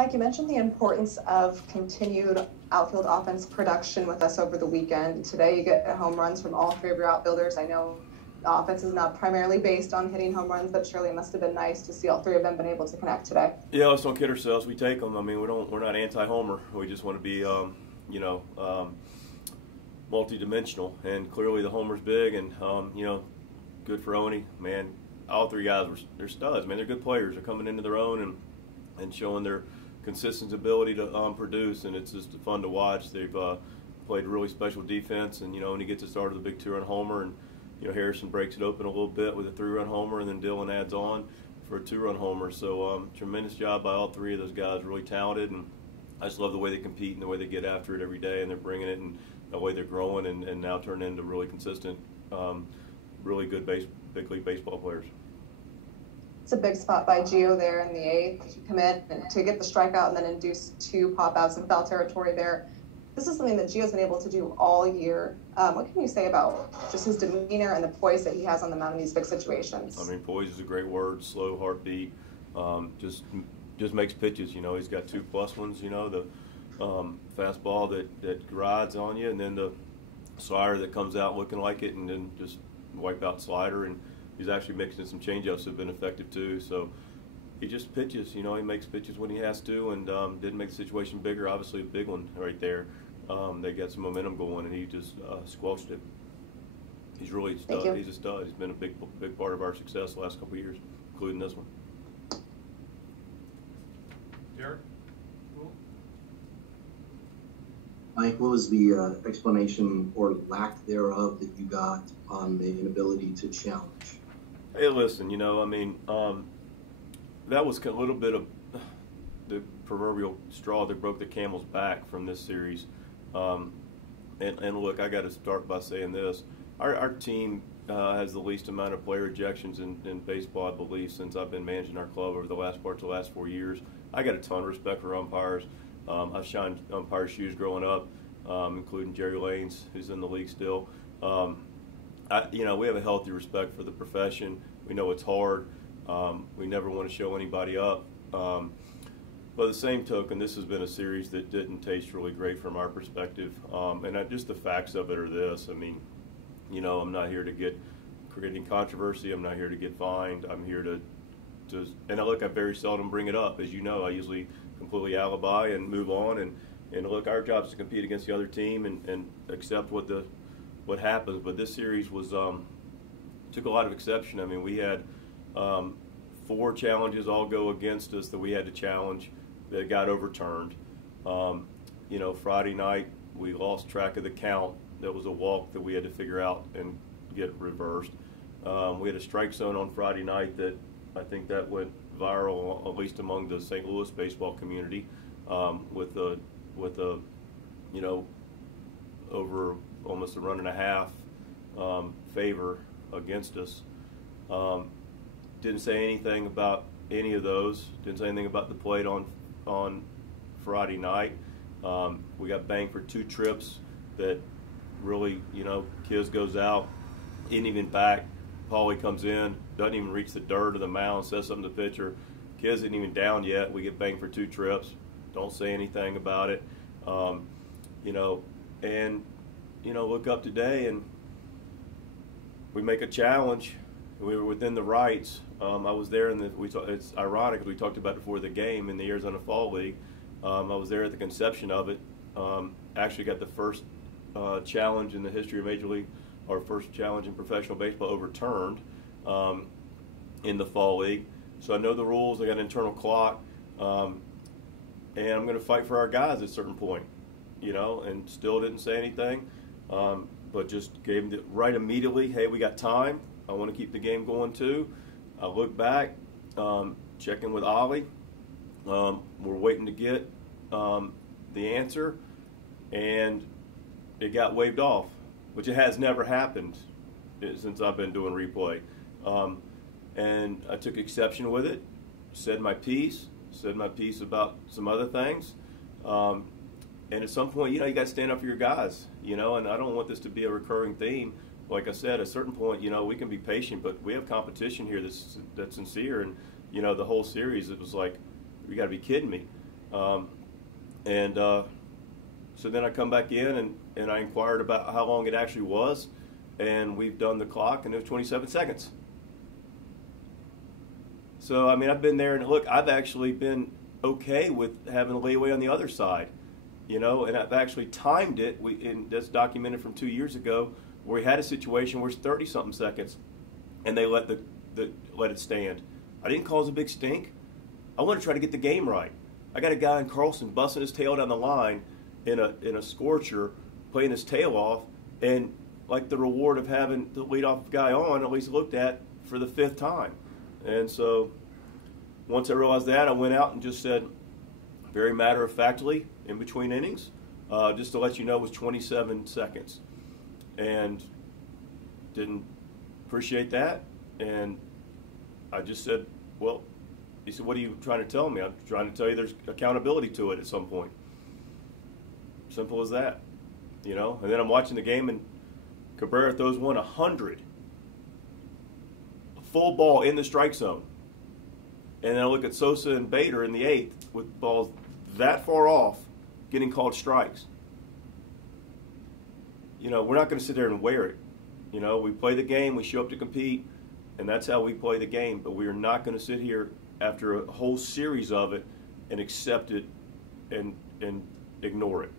Mike, you mentioned the importance of continued outfield offense production with us over the weekend. Today you get home runs from all three of your outfielders. I know the offense is not primarily based on hitting home runs, but surely it must have been nice to see all three of them been able to connect today. Yeah, let's don't kid ourselves. We take them. I mean, we're not anti-homer. We just want to be, multi-dimensional. And clearly the homer's big, and good for Oni. Man, all three guys they're studs. Man, they're good players. They're coming into their own and showing their consistent ability to produce, and it's just fun to watch. They've played really special defense, and when he gets it started with a big 2-run homer, and Harrison breaks it open a little bit with a 3-run homer, and then Dylan adds on for a 2-run homer. So tremendous job by all three of those guys. Really talented, and I just love the way they compete and the way they get after it every day, and they're bringing it, and the way they're growing and now turning into really consistent, really good big league baseball players. It's a big spot by Gio there in the 8th to come in and to get the strikeout and then induce 2 pop-outs in foul territory there. This is something that Gio's been able to do all year. What can you say about just his demeanor and the poise that he has on the mound in these big situations? I mean, poise is a great word. Slow heartbeat. Just makes pitches. He's got 2+ ones. The fastball that rides on you, and then the slider that comes out looking like it, and then just wipe out slider. And he's actually mixing some changeups that have been effective too. So he just pitches. He makes pitches when he has to, and didn't make the situation bigger. Obviously, a big one right there. They got some momentum going, and he just squelched it. He's really a stud. He's a stud. He's been a big part of our success the last couple of years, including this one. Derek? Mike, what was the explanation or lack thereof that you got on the inability to challenge? Hey, listen, that was a little bit of the proverbial straw that broke the camel's back from this series. And look, I got to start by saying this. Our team has the least amount of player ejections in baseball, I believe, since I've been managing our club over the last 4 years. I got a ton of respect for umpires. I've shined umpire shoes growing up, including Jerry Lanes, who's in the league still. We have a healthy respect for the profession. We know it's hard. We never want to show anybody up. By the same token, this has been a series that didn't taste really great from our perspective. And just the facts of it are this. I mean, I'm not here to get creating controversy. I'm not here to get fined. I'm here to and look, I very seldom bring it up. As you know, I usually completely alibi and move on. And look, our job is to compete against the other team and accept what happens. But this series was took a lot of exception. I mean, we had 4 challenges all go against us that we had to challenge that got overturned. Friday night we lost track of the count. There was a walk that we had to figure out and get reversed. We had a strike zone on Friday night that I think that went viral, at least among the St. Louis baseball community, with a over almost a 1.5 favor against us. Didn't say anything about any of those. Didn't say anything about the plate on Friday night. We got banged for 2 trips that really, Kiz goes out, isn't even back. Paulie comes in, doesn't even reach the dirt of the mound, says something to the pitcher. Kiz isn't even down yet. We get banged for 2 trips. Don't say anything about it. Look up today and we make a challenge. We were within the rights. I was there it's ironic because we talked about it before the game in the Arizona Fall League. I was there at the conception of it. Actually got the first challenge in the history of Major League, or first challenge in professional baseball overturned in the Fall League. So I know the rules. I got an internal clock. And I'm going to fight for our guys at a certain point, and still didn't say anything, but just gave them the right immediately. Hey, we got time. I want to keep the game going too. I look back, checking with Ollie. We're waiting to get the answer, and it got waved off, which it has never happened since I've been doing replay. And I took exception with it, said my piece about some other things. And at some point, you got to stand up for your guys, and I don't want this to be a recurring theme. Like I said, at a certain point, we can be patient, but we have competition here that's sincere. And, the whole series, it was like, you got to be kidding me. So then I come back in and I inquired about how long it actually was, and we've done the clock, and it was 27 seconds. So, I mean, I've been there, and look, I've actually been okay with having a leeway on the other side, and I've actually timed it. And that's documented from 2 years ago, where we had a situation where it's 30-something seconds, and they let let it stand. I didn't cause a big stink. I want to try to get the game right. I got a guy in Carlson busting his tail down the line in a scorcher, playing his tail off, and like the reward of having the leadoff guy on, at least looked at for the 5th time. And so once I realized that, I went out and just said, very matter-of-factly, in between innings, just to let you know, it was 27 seconds. And didn't appreciate that. And I just said, well, he said, what are you trying to tell me? I'm trying to tell you there's accountability to it at some point. Simple as that, And then I'm watching the game, and Cabrera throws 100. A full ball in the strike zone. And then I look at Sosa and Bader in the 8th with balls that far off getting called strikes. We're not going to sit there and wear it. We play the game, we show up to compete, and that's how we play the game. But we are not going to sit here after a whole series of it and accept it and ignore it.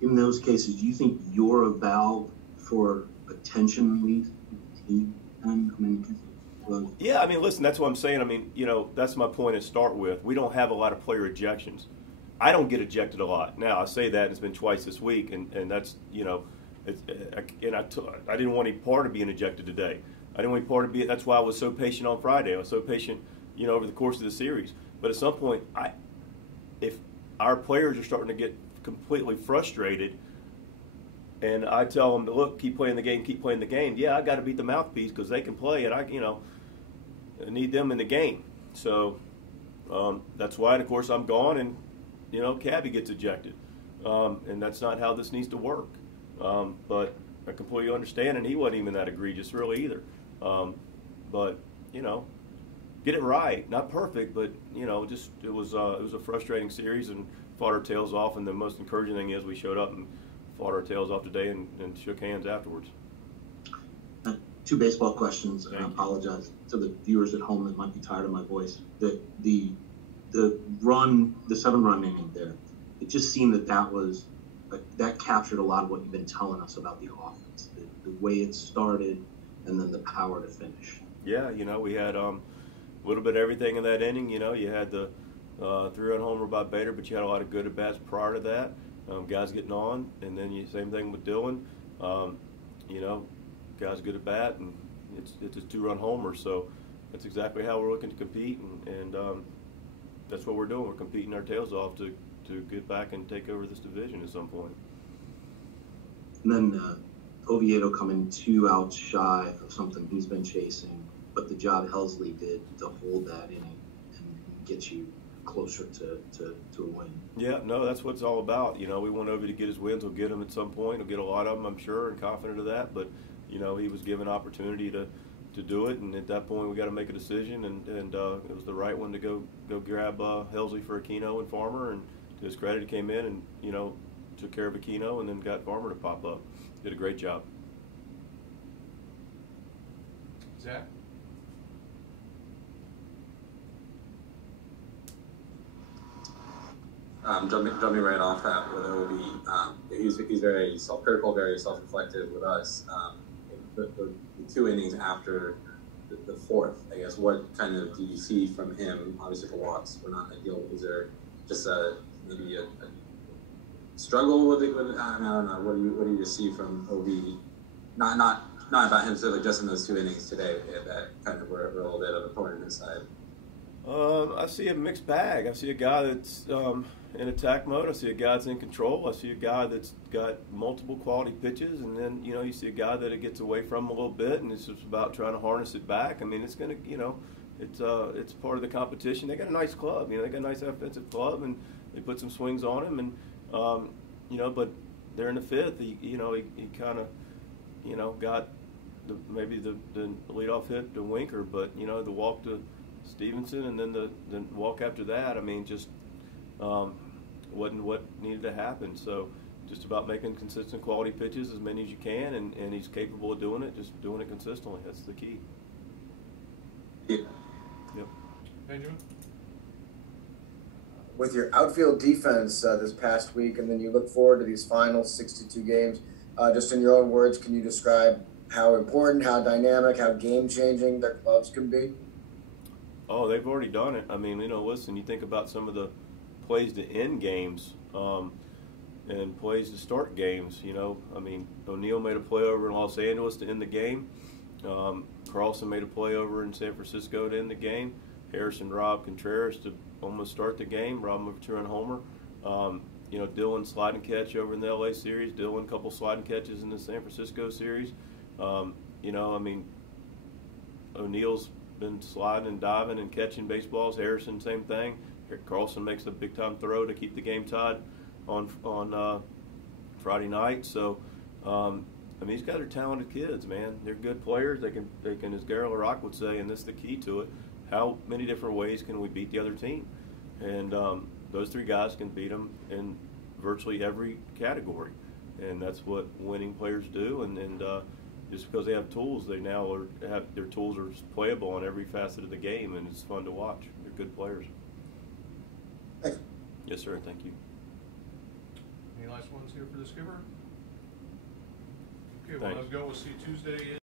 In those cases, do you think you're a valve for attention relief? Yeah, I mean, listen, that's what I'm saying. I mean, that's my point to start with. We don't have a lot of player ejections. I don't get ejected a lot. Now, I say that, and it's been twice this week, and that's, I didn't want any part of being ejected today. I didn't want any part of being, that's why I was so patient on Friday. I was so patient, over the course of the series. But at some point, if our players are starting to get completely frustrated, and I tell them, look, keep playing the game. Yeah, I got to beat the mouthpiece because they can play, and I need them in the game. So that's why, and of course, I'm gone, and Cabby gets ejected, and that's not how this needs to work. But I completely understand, and he wasn't even that egregious really either. But get it right, not perfect, but just it was a frustrating series, and fought our tails off. And the most encouraging thing is we showed up and fought our tails off today and shook hands afterwards. 2 baseball questions, and I apologize to the viewers at home that might be tired of my voice. The 7-run inning there, it just seemed that captured a lot of what you've been telling us about the offense, the way it started, and then the power to finish. Yeah, we had a little bit of everything in that inning. You had the 3-run homer by Bader, but you had a lot of good at-bats prior to that. Guys getting on, and then same thing with Dylan. Guys good at bat, and it's a 2-run homer. So that's exactly how we're looking to compete, and that's what we're doing. We're competing our tails off to get back and take over this division at some point. And then Oviedo coming 2 outs shy of something he's been chasing, but the job Helsley did to hold that inning and get you closer to a win. Yeah, no, that's what it's all about. We want Ovie to get his wins. We'll get him at some point. He'll get a lot of them, I'm sure, and confident of that. But, he was given opportunity to do it, and at that point we got to make a decision, and it was the right one to go grab Helsley for Aquino and Farmer. And to his credit, he came in and, took care of Aquino and then got Farmer to pop up. Did a great job. Zach? Jumping right off that with Ovi, he's very self-critical, very self-reflective with us. The 2 innings after the 4th, I guess, what kind of do you see from him? Obviously, the walks were not ideal. Was there just maybe a struggle with it? I don't know. What do you see from Ovi? Not about him, so just in those 2 innings today that kind of were a little bit of a thorn in his side. I see a mixed bag. I see a guy that's in attack mode. I see a guy that's in control. I see a guy that's got multiple quality pitches, and then you see a guy that it gets away from a little bit, and it's just about trying to harness it back. I mean, it's gonna, it's part of the competition. They got a nice club. They got a nice offensive club, and they put some swings on him, and but they're in the 5th. He kind of got maybe the leadoff hit to Winker, but the walk to Stevenson, and then the walk after that. I mean, just wasn't what needed to happen. So just about making consistent quality pitches, as many as you can, and he's capable of doing it, just doing it consistently. That's the key. Yeah. Yep. Benjamin? With your outfield defense this past week, and then you look forward to these final 62 games, just in your own words, can you describe how important, how dynamic, how game-changing their clubs can be? Oh, they've already done it. I mean, listen, you think about some of the plays to end games and plays to start games. I mean, O'Neill made a play over in Los Angeles to end the game. Carlson made a play over in San Francisco to end the game. Harrison robbed Contreras to almost start the game, robbed him of a two-run homer. Dylan sliding catch over in the LA series, Dylan a couple sliding catches in the San Francisco series. I mean, O'Neill's been sliding and diving and catching baseballs. Harrison, same thing. Carlson makes a big-time throw to keep the game tied on Friday night. So, these guys are talented kids, man. They're good players. They can, as Gary LaRocque would say, and this is the key to it, how many different ways can we beat the other team? And those three guys can beat them in virtually every category. And that's what winning players do. And just because they have tools, they now have their tools are playable on every facet of the game, and it's fun to watch. They're good players. Thanks. Yes, sir. Thank you. Any last ones here for the skipper? Okay, well, Thanks. let's go. We'll see you Tuesday.